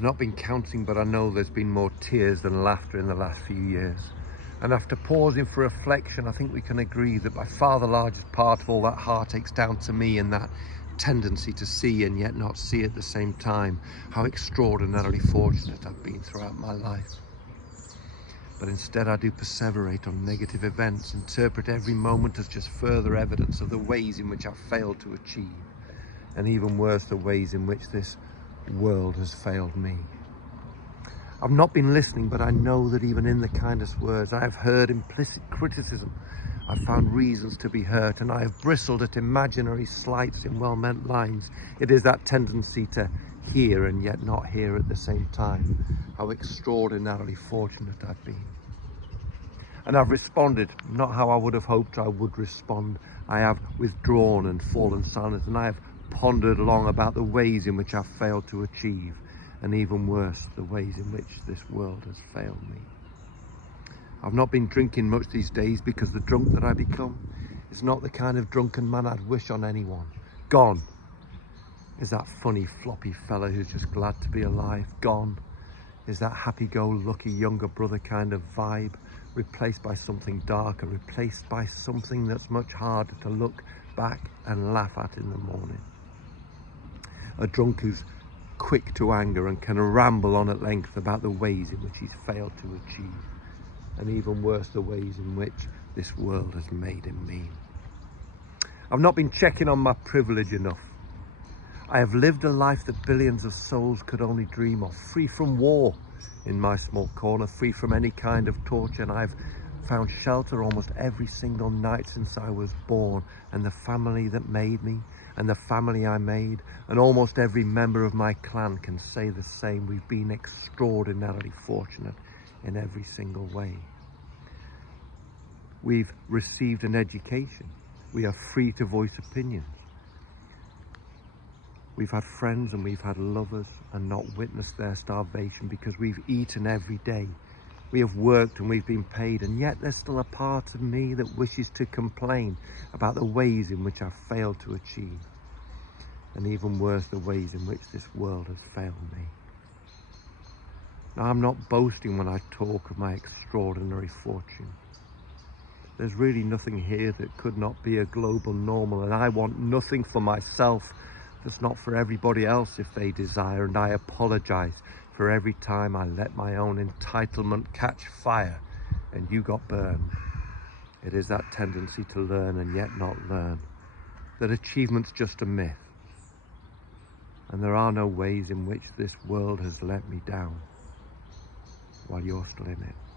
I've not been counting, but I know there's been more tears than laughter in the last few years. And after pausing for reflection, I think we can agree that by far the largest part of all that heartache's down to me and that tendency to see and yet not see at the same time how extraordinarily fortunate I've been throughout my life. But instead I do perseverate on negative events, interpret every moment as just further evidence of the ways in which I've failed to achieve, and even worse, the ways in which this world has failed me. I've not been listening, but I know that even in the kindest words I have heard implicit criticism. I've found reasons to be hurt, and I have bristled at imaginary slights in well-meant lines. It is that tendency to hear and yet not hear at the same time how extraordinarily fortunate I've been. And I've responded, not how I would have hoped I would respond. I have withdrawn and fallen silent, and I have pondered long about the ways in which I've failed to achieve, and even worse, the ways in which this world has failed me. I've not been drinking much these days because the drunk that I become is not the kind of drunken man I'd wish on anyone. Gone is that funny floppy fella who's just glad to be alive. Gone is that happy-go-lucky younger brother kind of vibe, replaced by something darker, replaced by something that's much harder to look back and laugh at in the morning. A drunk who's quick to anger and can ramble on at length about the ways in which he's failed to achieve, and even worse, the ways in which this world has made him mean. I've not been checking on my privilege enough. I have lived a life that billions of souls could only dream of, free from war in my small corner, free from any kind of torture, and I've found shelter almost every single night since I was born, and the family that made me and the family I made, and almost every member of my clan can say the same. We've been extraordinarily fortunate in every single way. We've received an education. We are free to voice opinions. We've had friends and we've had lovers and not witnessed their starvation because we've eaten every day. We have worked and we've been paid, and yet there's still a part of me that wishes to complain about the ways in which I've failed to achieve, and even worse, the ways in which this world has failed me. Now, I'm not boasting when I talk of my extraordinary fortune. There's really nothing here that could not be a global normal, and I want nothing for myself that's not for everybody else if they desire, and I apologize for every time I let my own entitlement catch fire and you got burned. It is that tendency to learn and yet not learn, that achievement's just a myth, and there are no ways in which this world has let me down while you're still in it.